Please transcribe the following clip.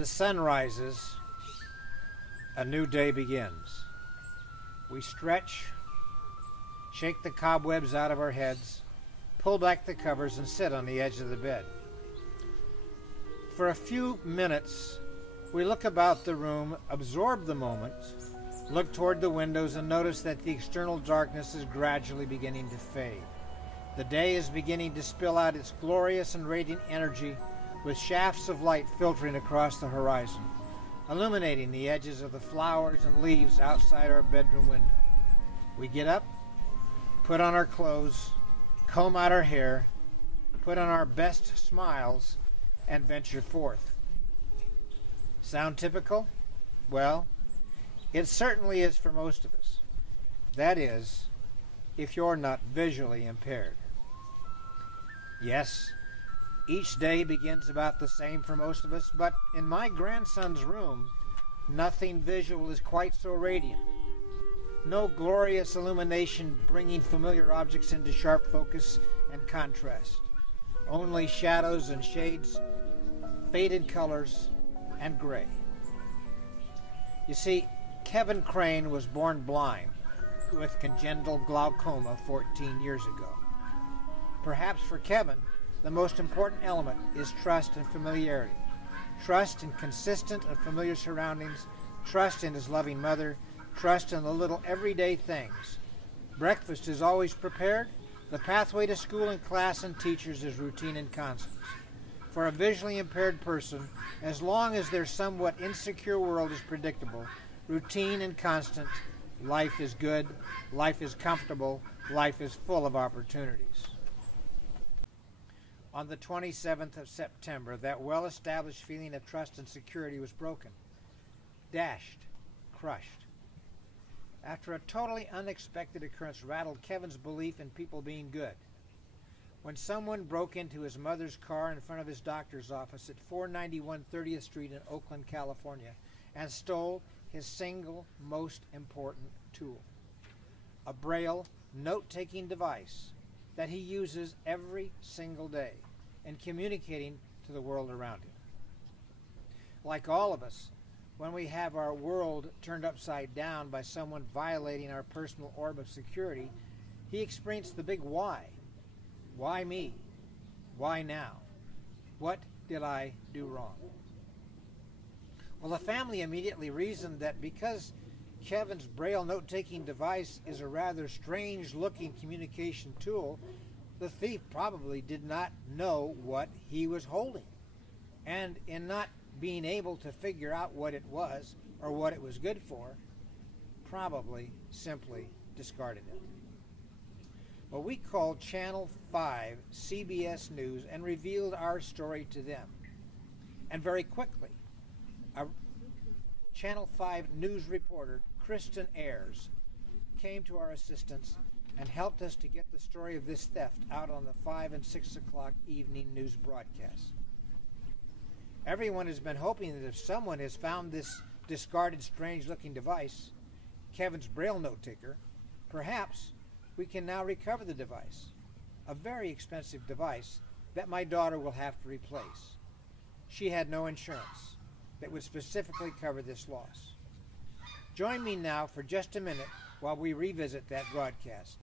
The sun rises, a new day begins. We stretch, shake the cobwebs out of our heads, pull back the covers, and sit on the edge of the bed. For a few minutes, we look about the room, absorb the moment, look toward the windows, and notice that the external darkness is gradually beginning to fade. The day is beginning to spill out its glorious and radiant energy with shafts of light filtering across the horizon, illuminating the edges of the flowers and leaves outside our bedroom window. We get up, put on our clothes, comb out our hair, put on our best smiles, and venture forth. Sound typical? Well, it certainly is for most of us. That is, if you're not visually impaired. Yes, each day begins about the same for most of us, but in my grandson's room, nothing visual is quite so radiant. No glorious illumination bringing familiar objects into sharp focus and contrast. Only shadows and shades, faded colors, and gray. You see, Kevin Crane was born blind with congenital glaucoma 14 years ago. Perhaps for Kevin, the most important element is trust and familiarity. Trust in consistent and familiar surroundings, trust in his loving mother, trust in the little everyday things. Breakfast is always prepared. The pathway to school and class and teachers is routine and constant. For a visually impaired person, as long as their somewhat insecure world is predictable, routine and constant, life is good, life is comfortable, life is full of opportunities. On the 27th of September, that well-established feeling of trust and security was broken, dashed, crushed. After a totally unexpected occurrence rattled Kevin's belief in people being good. When someone broke into his mother's car in front of his doctor's office at 491 30th Street in Oakland, California, and stole his single most important tool, a Braille note-taking device that he uses every single day in communicating to the world around him. Like all of us, when we have our world turned upside down by someone violating our personal orb of security, he experienced the big why. Why me? Why now? What did I do wrong? Well, the family immediately reasoned that because Kevin's Braille note-taking device is a rather strange-looking communication tool, the thief probably did not know what he was holding. And in not being able to figure out what it was or what it was good for, probably simply discarded it. Well, we called Channel 5 CBS News and revealed our story to them. And very quickly, a Channel 5 news reporter, Kristen Ayers, came to our assistance and helped us to get the story of this theft out on the 5 and 6 o'clock evening news broadcast. Everyone has been hoping that if someone has found this discarded, strange-looking device, Kevin's Braille note taker, perhaps we can now recover the device, a very expensive device that my daughter will have to replace. She had no insurance that would specifically cover this loss. Join me now for just a minute while we revisit that broadcast.